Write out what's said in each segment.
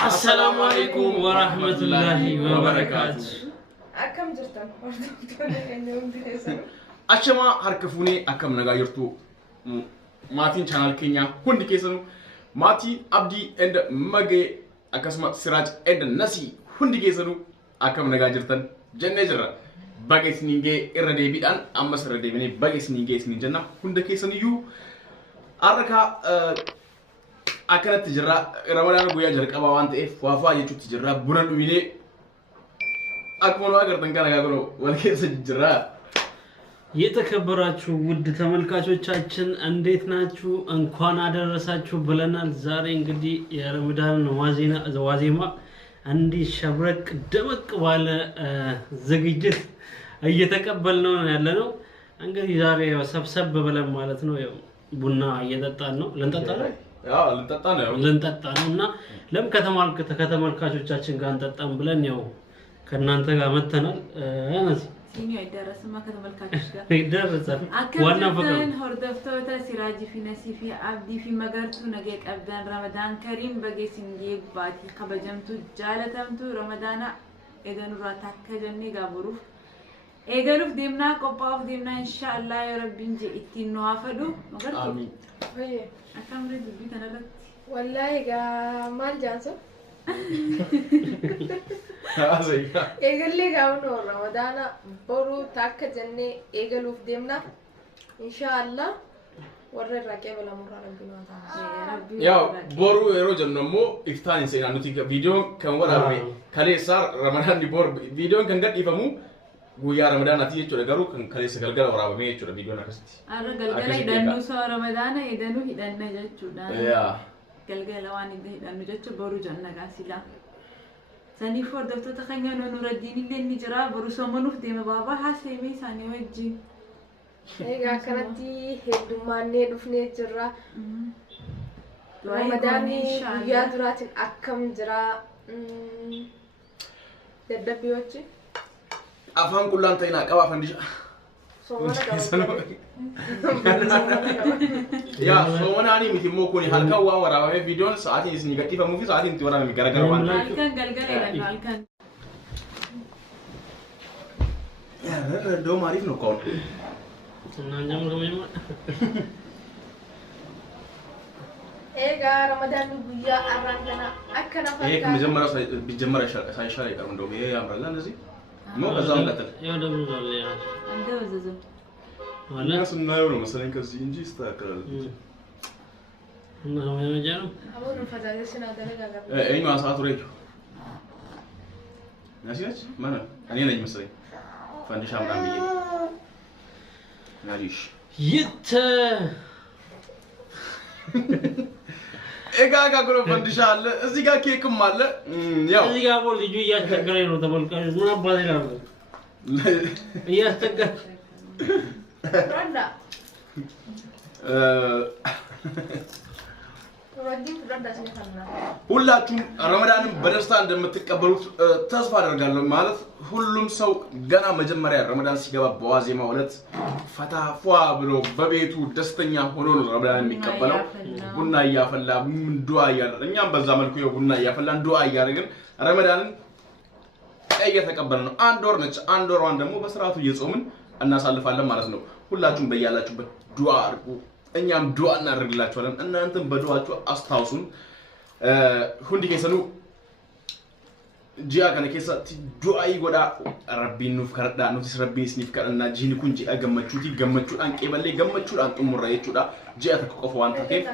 السلام عليكم ورحمة الله وبركاته. أكم جرتم؟ أشما هركفوني أكم نغيرتو ماتين channel كينيا هندي كيسنو ماتين Abdi and Mage أكسما سراج and ناسي هندي كيسنو أكم نغيرتن جنة جرا باقي سنينجي إردي بيدان أما سردي بني باقي سنينجي سنينجنا هندي كيسنو يو أركا أكنت تجرا رمضان Guyyaa jalqabaa waan ta'eef waafaa jechuutti jirra buna dhuminee akkuma agartan kana gaagoro wal keessa jirra. የተከበራችሁ ውድ ተመልካቾቻችን እንዴት ናችሁ? እንኳን አደረሳችሁ ብለናል። ዛሬ እንግዲህ የረመዳን ዋዜማ እንዲህ ሸብረቅ ደመቅ ባለ ዝግጅት እየተቀበልነው ያለነው እንግዲህ ዛሬ ሰብሰብ ብለን ማለት ነው ቡና እየጠጣን ነው። ልንጠጣ ነውና ለም ከተመልካቾቻችን ጋር እንጠጣን ብለን ያው ከናንተ ጋር መተናል። አነስ ሲኒዮ ይደረስማ ከተመልካቾች ጋር ይደረሳል። ዋና ፈቀደ ሆርደፍቶታ ሲራጂ ፊ ነሲፊ አብዲ ፊ መገርቱ ነገ ቀብዳን ረመዳን ከሪም በጌሲንጌ ባቲ ከበጀምቱ ጃለተምቱ ረመዳና ኤገኑራ ታከጀኒ ጋብሩ ኤገኑፍ ዴምና ቆጳፍ ዴምና ኢንሻአላህ የረቢን ጀ ኢቲን ነው አፈዱ መገርቱ አሚን ወይ አካምሪ ዱቢ ተነለት والله يا مال جانسو إيجل لي قاونو رمضان برو تاك جنة إيجلوف ديمنا إن شاء الله ورّ الركاب ولا مرة ربنا تعالى يا برو يرو جنمو إفتان سينا نتيجة فيديو كم waraabame kaleessaa Ramadan di bor video kan gad ifamu Guyyaa Ramadan ati jechuudha garuu kan kaleessa galgala waraabame jechuudha videoon akkasitti. Arra galgala hidhannu soo Ramadan hidhannu hidhanna jechuudha. Yaa galgala waan hidhannu jechuudha boru janna gaasila. Sanii hordoftoota keenya Nuraddiin illee ni jira boru soomanuuf deema baabaa haaseemee isaanii wajjin. Egaa kanatti heddummaannee dhufnee jirra. Ramadaanni guyyaa duraatiin akkam jira. Dadhabbii wajjin. afaan qullaan ta'inaa qaba afaan disha. Soomana qaba. Yaa soomanaani miti immoo kuni halkan waan waraabame videoon sa'aatiin isin gadhiifamuu fi sa'aatiin itti waraabame garagara waan ta'eef. Halkan galgala hidhannu halkan. Yaa iddoo maaliif nu kaa'uun? እናኛም ነው Egaa Ramadaanni guyyaa arraan kana akkana fakkaata. Bijammara saayishaa eegalu ndoo mee yaamralla እንደዚህ ነው ከዛም ቀጥል ያው ደግሞ ዛሬ ያ አንተ ወዘዘ ወላ ስናየው ነው መሰለኝ ከዚህ እንጂ ይስተካከላል እና ነው የመጀመሪያው አሁን ፈዛዘ ስናደረጋ እኛ ሰዓቱ ረጅ ናሲያች ማን እኔ ነኝ መሰለኝ ፈንዲሻ ምናምን ብዬ ናዲሽ ይተ ኤጋጋ ግሮ ፈንዲሻ አለ እዚህ ጋር ኬክም አለ ያው እዚህ ጋር ቦል ልጁ እያስቸገረኝ ነው ተመልካቾች ምን አባቴ ይላል እያስቸገረ ራንዳ ሁላችሁም ረመዳንን በደስታ እንደምትቀበሉት ተስፋ አደርጋለሁ ማለት ሁሉም ሰው ገና መጀመሪያ ረመዳን ሲገባ በዋዜማ ዕለት ፈታ ፏ ብሎ በቤቱ ደስተኛ ሆኖ ነው ረመዳን የሚቀበለው ቡና እያፈላ ዱዓ እያደረገ እኛም በዛ መልኩ ቡና እያፈላን ዱዓ እያደረግን ረመዳንን እየተቀበልን ነው አንድ ወር ነች አንድ ወሯን ደግሞ በስርዓቱ እየጾምን እናሳልፋለን ማለት ነው ሁላችሁም በያላችሁበት ዱዓ አድርጉ እኛም ዱዓ እናደርግላችኋለን እናንተም በዱዓችሁ አስታውሱን ሁንዲ ከሰኑ ጂያ ከነ ከሰቲ ዱዓ ይጎዳ ረቢን ኑፍ ከረዳ ኑስ ረቢን ስኒፍ ከረና ጂኒ ኩንጂ አገመቹቲ ገመቹዳን ቀበሌ ገመቹዳን ጥሙራ የቹዳ ጂያ ተቆቆፈ ዋንታ ከፍ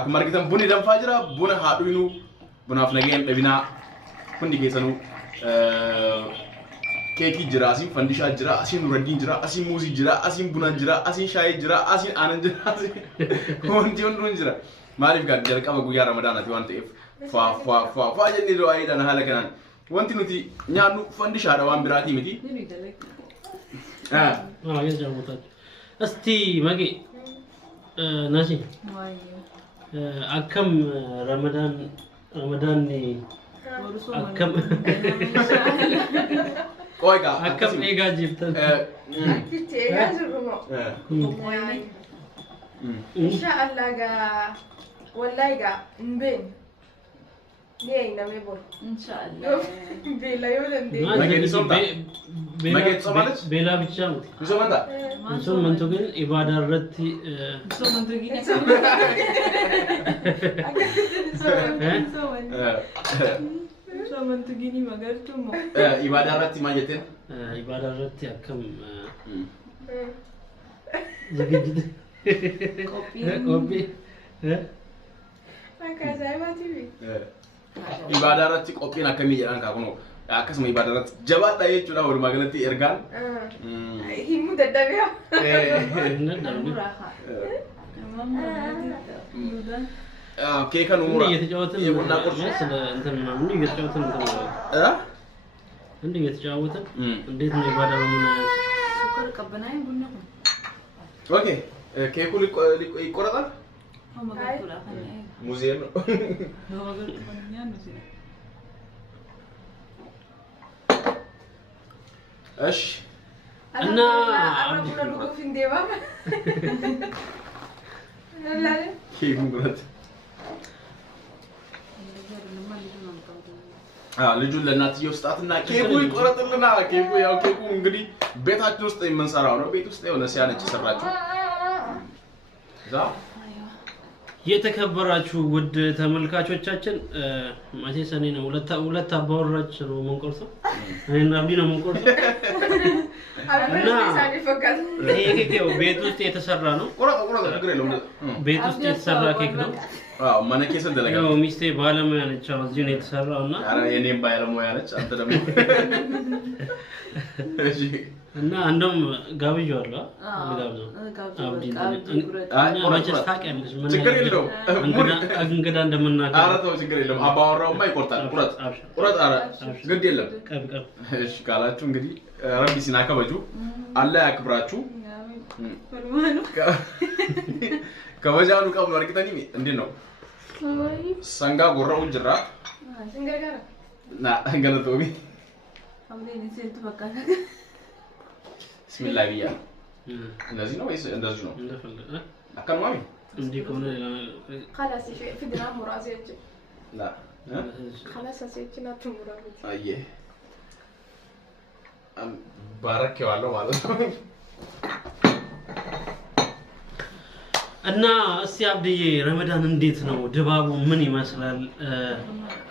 አኩማ አርግተን ቡኒ ደንፋጅራ ቡና ሃዱይኑ ቡናፍ ነገን ደቢና ሁንዲ ከሰኑ Keeki jira, asin fandisha jira, asin Nuraddiin jira, asin muuzii jira, asin buna jira, asin shaayii jira, asin aanan jira, asin wanti hunduun jira. Maaliif gaa jalqaba guyyaa Ramadaanaati waan ta'eef faa jennee du'aa jedhan haala kanaan. Wanti nuti nyaannu fandishaadha waan biraatii miti. እስቲ መጌ ናሲ አከም ረመዳን አከም ቆይጋ አከም ኤጋ ጅብተን ኤጋ ዝሩሞ ኢንሻአላህ ጋ ወላሂ ጋ እንበን ليه نامي بول ان شاء الله بيلا يولن دي Mage ጾማለች ቤላ ብቻ ነው ይጾማታ እሱም መንቱ ግን ኢባዳ ረቲ ኢባዳ ረቲ ማየትን ኢባዳ ረቲ አከም ዝግጅት ቆቢ ኢባዳ ረቲ ቆጲን አከም ይላን ካቁኖ akkasuma ibaadaratti jabaadha jechuudha walumaa galatti ergaan himu daddabiya keeka nuura እየተጫወትን የቡና ቁርስ ስለ እንትን ምናምን እየተጫወትን እንዴ እየተጫወትን እንዴት ነው ኢባዳ ምን ሱከር ቀበናይ ቡና ኦኬ ኬኩ ይቆረጣል ሙዚየም ነው እሺ እና አብዱና ዱቁፍ እንዴባ ለላለ ኬኩ ልጁን ለእናትየው ስጣትና ኬኩ ይቆረጥልና ኬኩ ያው ኬኩ እንግዲህ ቤታችን ውስጥ የምንሰራው ነው ቤት ውስጥ የሆነ ሲያነጭ ሰራችሁ የተከበራችሁ ውድ ተመልካቾቻችን ማቴ ሰኔ ነው ሁለት አባወራች ነው መንቆርሰው እኔና አብዲ ነው መንቆርሰው እና ይሄ ኬክ ቤት ውስጥ የተሰራ ነው ቆረጥ ችግር የለውም ቤት ውስጥ የተሰራ ኬክ ነው ማነኬስ እንደለጋ ያው ሚስቴ ባለሙያ ነች እዚህ ነው የተሰራውና አረ የኔም ባለሙያ ነች አንተ ደግሞ እሺ እና እንደውም ጋብዣለሁ አብዲ ማቸስ ታውቂያለሽ ምን ችግር የለውም እንግዳ እንደምናቀር አረ ተው ችግር የለውም አባወራውማ ይቆርጣል ቁረጥ አረ ግድ የለም ቀብቀብ እሺ ካላችሁ እንግዲህ ረቢ ሲናከበጁ አላህ ያክብራችሁ ከወጃኑ ቀብሎ አርግተኒ እንዴት ነው ሰንጋ ጎራው ጅራ ሰንጋ ጋራ ና እንገለቶሚ አምዴን ሲልቱ በቃ ቢስሚላህ ቢያ እንደዚህ ነው ወይስ እንደዚህ ነው እንደፈለገ አከማሚ እንዴ ኮነ خلاص في درام مرازيج لا خلاص سيكنا تمرات አየ ባረከዋለሁ ማለት ነው እና እስቲ አብዲዬ ረመዳን እንዴት ነው ድባቡ ምን ይመስላል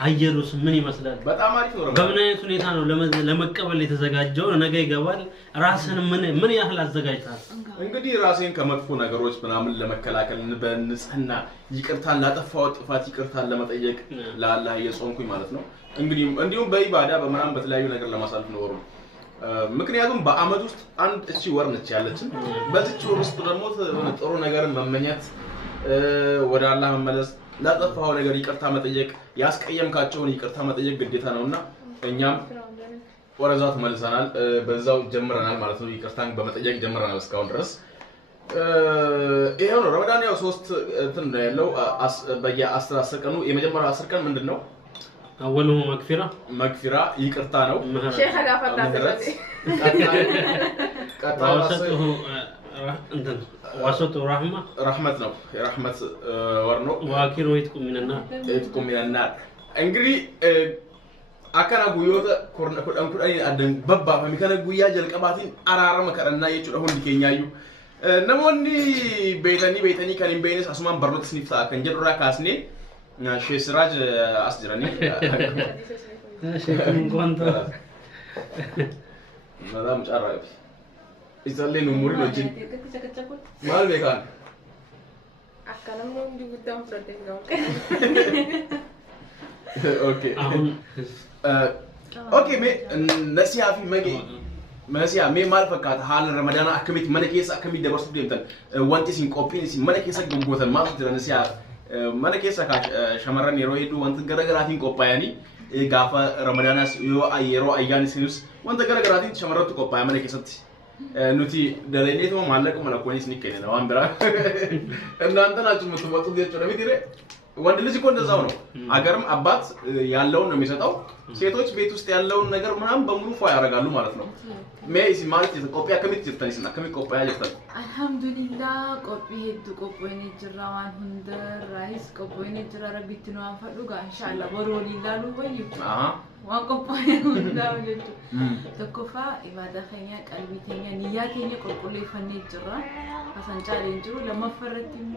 አየሩስ ምን ይመስላል በጣም አሪፍ ነው በምን አይነት ሁኔታ ነው ለመቀበል የተዘጋጀው ነገ ይገባል ራስን ምን ያህል አዘጋጅታል እንግዲህ ራሴን ከመጥፎ ነገሮች ምናምን ለመከላከል በንጽህና ይቅርታን ላጠፋው ጥፋት ይቅርታን ለመጠየቅ ለአላህ እየጾምኩኝ ማለት ነው እንግዲህ እንዲሁም በኢባዳ በመናም በተለያዩ ነገር ለማሳለፍ ነው ወሩ ምክንያቱም በአመት ውስጥ አንድ እቺ ወር ነች ያለችን በዚች ወር ውስጥ ደግሞ ጥሩ ነገርን መመኘት ወደ አላህ መመለስ ላጠፋው ነገር ይቅርታ መጠየቅ ያስቀየምካቸውን ይቅርታ መጠየቅ ግዴታ ነውና እኛም ወረዛት መልሰናል በዛው ጀምረናል ማለት ነው ይቅርታን በመጠየቅ ጀምረናል እስካሁን ድረስ ይሄው ነው ረመዳን ያው 3 እንትን ነው ያለው በየ10 ቀኑ የመጀመሪያው 10 ቀን ምንድነው أوله مغفرة يكرتانو شيخ غافت وسطه وسطه رحمة نو رحمة ورنو واكيرو يتكم من النار انغري akana guyyoota kudhan addan babbaafame kana guyyaa jalqabaatiin araarama kadhannaa jechuudha hundi keenyaayyuu namoonni beeytanii kan hin beeynes asumaan barnoota isiniif ta'a kan jedhurraa kaasnee شيء سراج أسجرني شيء كونتو ماذا مش عارف يصلي نمور لوجين ما البيكان أكلم نوم دي قدام فرده أوكي أوكي مي نسيها في مجي مسيا مي مال فكات حال رمضان أكمل منكيس أكمل دبرس بديمتن وانتي سين كوبين سين منكيس أكمل ما تدري نسيها mana keessa shamarran yeroo hedduu wanta garaagaraatiin qophaa'anii gaafa ramadaanaas yeroo ayyaanisinus wanta garaagaraatiin shamarratti qophaa'aa mana keessatti nuti daleeleetuma maallaqa mana koonis ni kennina waan biraa እናንተ ናችሁ የምትወጡት jechuudha miti re ወንድ ልጅ እኮ እንደዛው ነው አገርም አባት ያለውን ነው የሚሰጠው ሴቶች ቤት ውስጥ ያለውን ነገር ምናምን በሙሉ ፏ ያረጋሉ ማለት ነው ሜሲ ማለት ቆጵያ ከሚት ይተንስና ከሚት ቆጵያ ይተን አልহামዱሊላህ ቆጵይ ሄዱ ቆጵይን ጅራዋን ሁንደር ራይስ ቆጵይን ጅራ ረቢት ነው አፈዱ ጋር ኢንሻአላህ ወሮሊ ላሉ ወይ ዋቆጵይ ሁንዳው ልጅ ተኮፋ ኢባዳ ኸኛ ቀልቢ ኸኛ ንያ ኸኛ ቆጵሎ ይፈኔ ጅራ አሰንጫሌ እንጅሩ ለማፈረቲሞ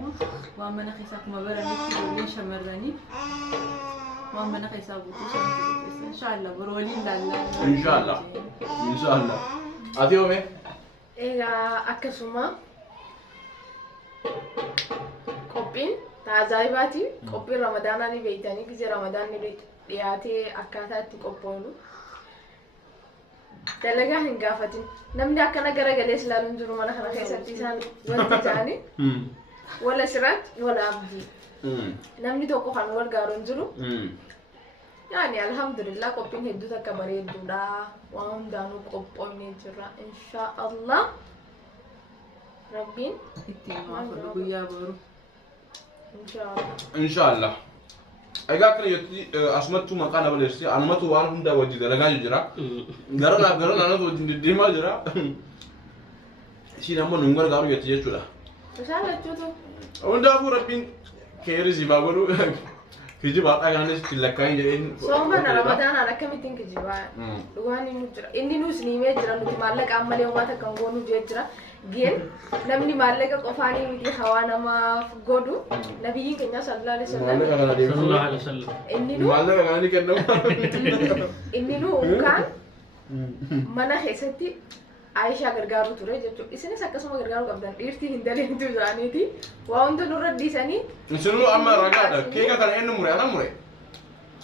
ዋመና ኺሳክ መበረልት ይሉን ሸመረኒ ዋመና ኺሳቡ ኢንሻአላህ ወሮሊ ላላ ኢንሻአላህ አዲዮሜ ኤጋ አከሱማ ቆጵን ታዛይባቲ ቆጵ ረመዳናኒ በይታኒ ጊዜ ረመዳን ኒ ዲያቴ አካታቲ ቆጶኑ ደለጋ ህንጋፈቲን ነምዲ አከነ ገረገሌ ስላሉ እንጅሩ ማና ከና ከሰቲሳን ወልታኒ ወላ ስራት ወላ አብዲ ነምዲ ተቆ ካን ወል ጋሩ እንጅሩ يعني الحمد لله قبين هدو تكبري الدولا وهم دانو قبوني جرا إن شاء الله ربين اتما فلو Guyyaa boru إن شاء الله أيقاك يتي أسمتو مكان بلشتي أنمتو وان هندا وجد لغاي جرا غرنا أنا تو ديما جرا شيء نمو نونغر غارو يتي جولا إن شاء الله جوتو هندا فو ربين كيرزي باغلو كيجي بقى أنا نسيت سوما رمضان أنا كم يتين كجيبا لواني نجرا إني نوس نيمة جرا نتي مالك عملي وما تكانغونو جرا جين نمني مالك كوفاني نتي خوانا ما غودو نبي كنيا صلى الله عليه وسلم إني نو مالك أنا كنا إني نو كان منا حسيتي عايشة غرغارو توري جتو إسني سكسما غرغارو قبلان إرتي هندالي انتو زانيتي واوندو نورا ديساني نسنو أما رجعنا كيكا كان إنه مري أنا مري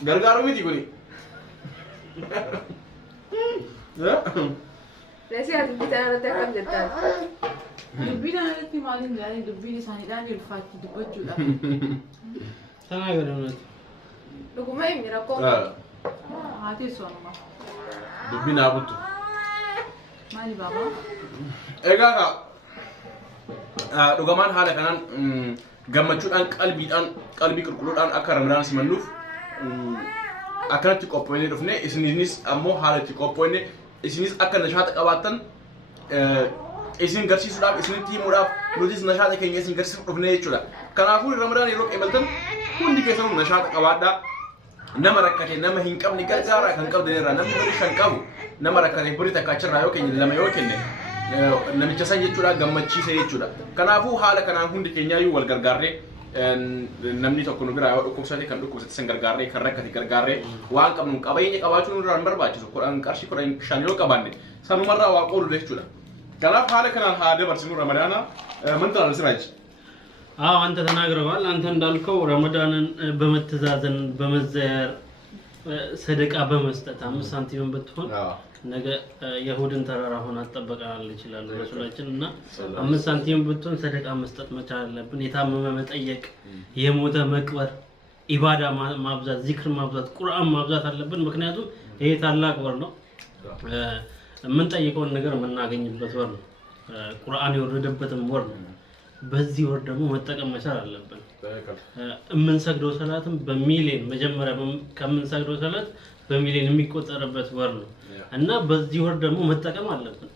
غرغارو ميتي كوني نسي هذا بيتنا نتكلم جدا دبينا هلتي مالين جاني دبيني ساني داني الفاتي دبجو لا سنة غيرنا لكم ما يمي راكو هاتي سونما دبينا أبوتو مالي بابا إيجاكا دوغمان حالة كنان gammachuudhaan qalbii qulqulluudhaan akka ramadaan simannuuf akkanatti qophoofnee dhufne isinis ammoo haalatti qophoofne isinis akka nashaata qabaattan isin garsiisuudhaaf isinitti himuudhaaf nutis nashaata keenya isin garsiisuuf dhufne jechuudha. Kanaafuu ramadaan yeroo qeebaltan hundi keessanuu nashaata qabaadhaa. Nama rakkate nama hin qabne gargaaraa kan qabdanirraa namni bari shan qabu nama rakkate bari takka achirraa yoo kenne lama yoo kenne namicha san jechuudha gammachiise jechuudha. Kanaafuu haala kanaan hundi keenyaayyuu wal gargaarree namni tokko nu biraa yoo dhukkubsate kan dhukkubsate san gargaarree kan rakkate gargaarree waan qabnu qabeenya qabaachuun nurraa hin barbaachisu qarshii 15 yoo qabaanne sanumarraa waa qoodudha jechuudha. Kanaaf haala kanaan haa dabarsinu ramadaana mantaan siraaji. አንተ ተናግረዋል አንተ እንዳልከው ረመዳንን በመተዛዘን በመዘያር ሰደቃ በመስጠት 5 ሳንቲም ብትሆን ነገ የሁድን ተራራ ሆና ተጠበቃናል ይችላል ረሱላችን እና 5 ሳንቲም ብትሆን ሰደቃ መስጠት መቻል አለብን የታመመ መጠየቅ የሞተ መቅበር ኢባዳ ማብዛት ዚክር ማብዛት ቁርአን ማብዛት አለብን ምክንያቱም ይሄ ታላቅ ወር ነው ምን ጠይቀውን ነገር መናገኝበት ወር ነው ቁርአን የወረደበትም ወር ነው በዚህ ወር ደግሞ መጠቀም መቻል አለብን የምንሰግደው ሰላትም በሚሊዮን መጀመሪያ ከምንሰግደው ሰላት በሚሊዮን የሚቆጠርበት ወር ነው እና በዚህ ወር ደግሞ መጠቀም አለብን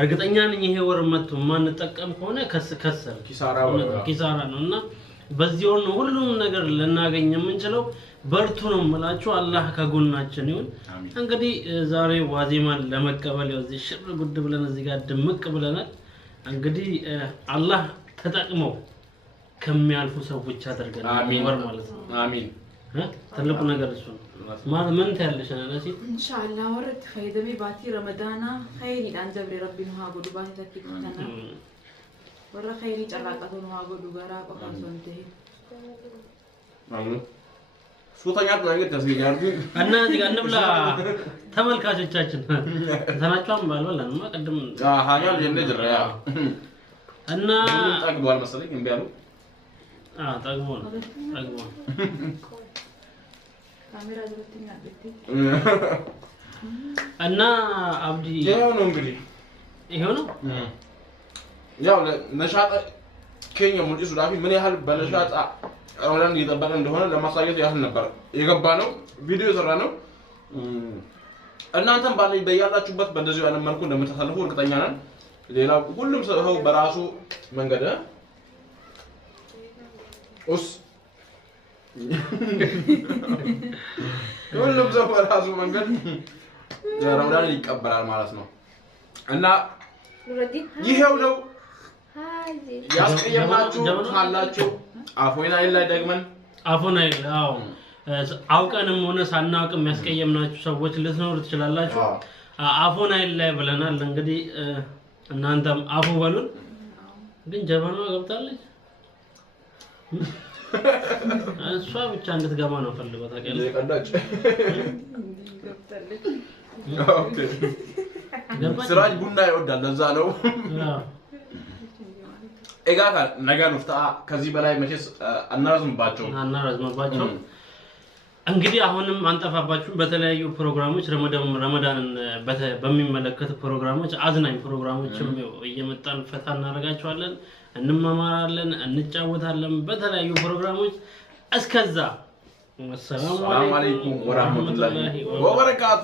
እርግጠኛ ነኝ ይሄ ወር መጥቶ ማን ተጠቀም ከሆነ ከሰር ኪሳራ ነውና በዚህ ወር ነው ሁሉም ነገር ልናገኝ የምንችለው በርቱ ነው የምላችሁ አላህ ከጎናችን ይሁን እንግዲህ ዛሬ ዋዜማን ለመቀበል እዚህ ሽር ጉድ ብለን እዚህ ጋር ድምቅ ብለናል እንግዲህ አላህ ተጠቅመው ከሚያልፉ ሰዎች አድርገን ወር ማለት ነው አሚን ትልቁ ነገር እሱ ነው ማለት ምን ታያለሽ ነሲ ኢንሻአላህ ወርት ፈይደሚ ባቲ ረመዳና ኸይሪ አንጀብሪ ረቢኑ ሀጎዱ ባቲ ተክተና ወራ ኸይሪ ጨራቀቱ ነው ሀጎዱ ጋራ ቆፋሶንቴ አሚን ሱታኛት ነገር ተስገኛል እና እዚህ ጋር እንብላ ተመልካቾቻችን ተናጫም ባልበላን ማቀደም ሃኛል የነጀራ እና ጠግቧል መሰለኝ እንዴ ያሉ ጠግቧል ካሜራ ዝርትኛ አጥቲ እና አብዲ ያው ነው እንግዲህ ይሄው ነው ያው ነሻጣ ኬኛ ሙልሱ ዳፊ ምን ያህል በነሻጣ ረመዳን እየጠበቀ እንደሆነ ለማሳየት ያህል ነበር የገባነው ቪዲዮ የሰራ ነው። እናንተም ባለኝ በያላችሁበት በእንደዚህ አይነት መልኩ እንደምታሳልፉ እርግጠኛ ነን። ሌላ ሁሉም ሰው በራሱ መንገድ ሁሉም ሰው በራሱ መንገድ ረመዳን ይቀበላል ማለት ነው እና ይሄው ነው ያስቀየማችሁ ካላችሁ አፎይና ላይ ደግመን አፎና ይላው አውቀንም ሆነ ሳናውቅም ያስቀየምናችሁ ሰዎች ልትኖሩ ትችላላችሁ። አፎና ላይ ብለናል። እንግዲህ እናንተም አፉ በሉን። ግን ጀበና ገብታለች እሷ ብቻ እንድትገባ ነው ፈልገው ታውቂያለሽ። የቀዳጭ ኦኬ ስራጅ ቡና ይወዳል ለዛ ነው። ኤጋታ ነገ ንፍታ ከዚህ በላይ መቼስ አናረዝምባቸው እንግዲህ አሁንም አንጠፋባችሁ። በተለያዩ ፕሮግራሞች ረመዳንን በሚመለከቱ ፕሮግራሞች አዝናኝ ፕሮግራሞችም እየመጣን ፈታ እናደርጋቸዋለን፣ እንማማራለን፣ እንጫወታለን በተለያዩ ፕሮግራሞች። እስከዛ ሰላም አለይኩም ወራህመቱላሂ ወበረካቱ።